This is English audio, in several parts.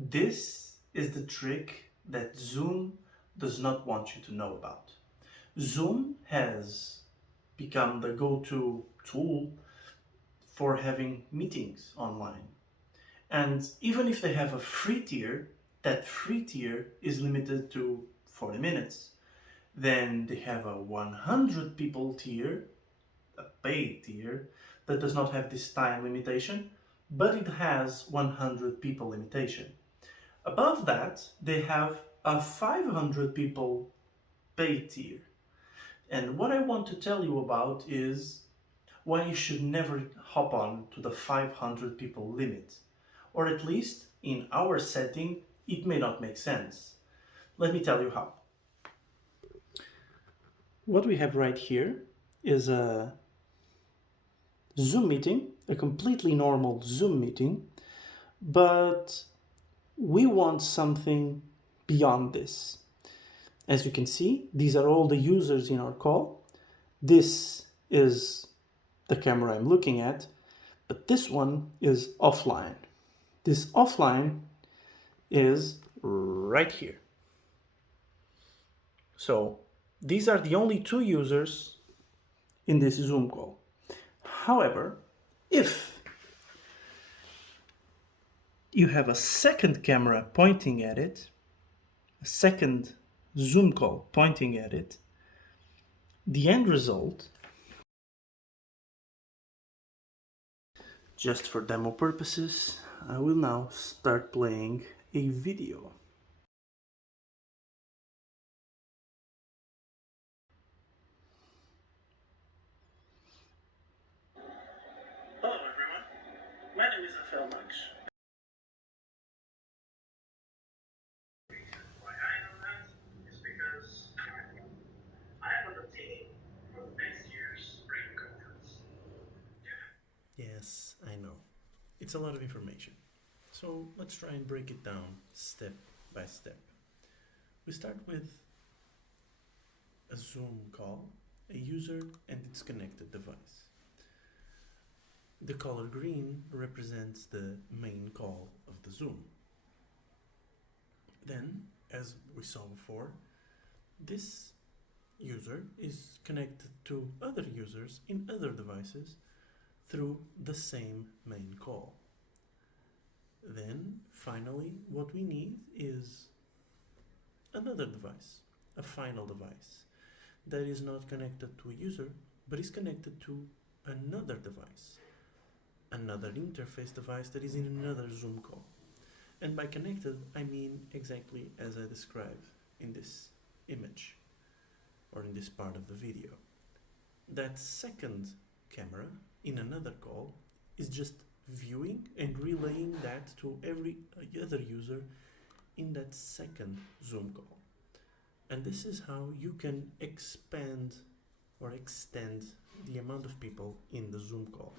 This is the trick that Zoom does not want you to know about. Zoom has become the go-to tool for having meetings online. And even if they have a free tier, that free tier is limited to 40 minutes. Then they have a 100 people tier, a paid tier, that does not have this time limitation, but it has 100 people limitation. Above that, they have a 500 people paid tier. And what I want to tell you about is why you should never hop on to the 500 people limit. Or at least, in our setting, it may not make sense. Let me tell you how. What we have right here is a Zoom meeting, a completely normal Zoom meeting, but we want something beyond this. As you can see, these are all the users in our call. This is the camera I'm looking at, but this one is offline. This offline is right here. So these are the only two users in this Zoom call. However, if you have a second camera pointing at it, a second Zoom call pointing at it, the end result, just for demo purposes, I will now start playing a video. Hello everyone, my name is Rafael Max. Why I know that is because I am on the team for next year's spring conference. Yes, I know. It's a lot of information. So let's try and break it down step by step. We start with a Zoom call, a user and its connected device. The color green represents the main call of the Zoom. Then, as we saw before, this user is connected to other users in other devices through the same main call. Then, finally, what we need is another device, a final device, that is not connected to a user, but is connected to another device, another interface device that is in another Zoom call. And by connected, I mean exactly as I described in this image, or in this part of the video. That second camera in another call is just viewing and relaying that to every other user in that second Zoom call. And this is how you can expand or extend the amount of people in the Zoom call.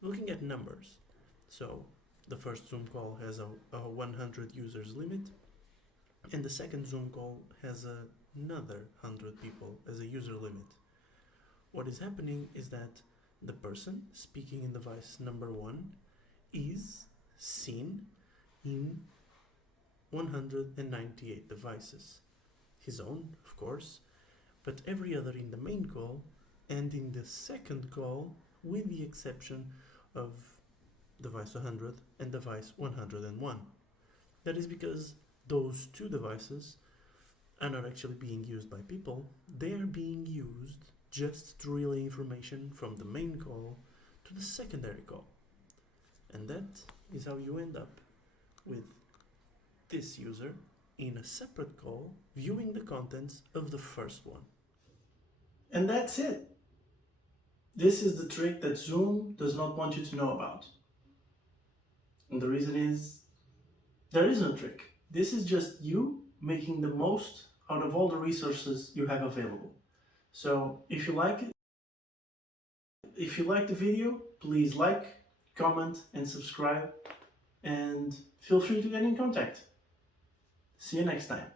Looking at numbers, so the first Zoom call has a 100 users limit, and the second Zoom call has another 100 people as a user limit. What is happening is that the person speaking in device number 1 is seen in 198 devices. His own, of course, but every other in the main call and in the second call, with the exception of device 100 and device 101. That is because those two devices are not actually being used by people, they are being used just to relay information from the main call to the secondary call. And that is how you end up with this user in a separate call viewing the contents of the first one. And that's it. This is the trick that Zoom does not want you to know about. And the reason is, there is no trick. This is just you making the most out of all the resources you have available. So if you like it, if you like the video, please like, comment and subscribe, and feel free to get in contact. See you next time.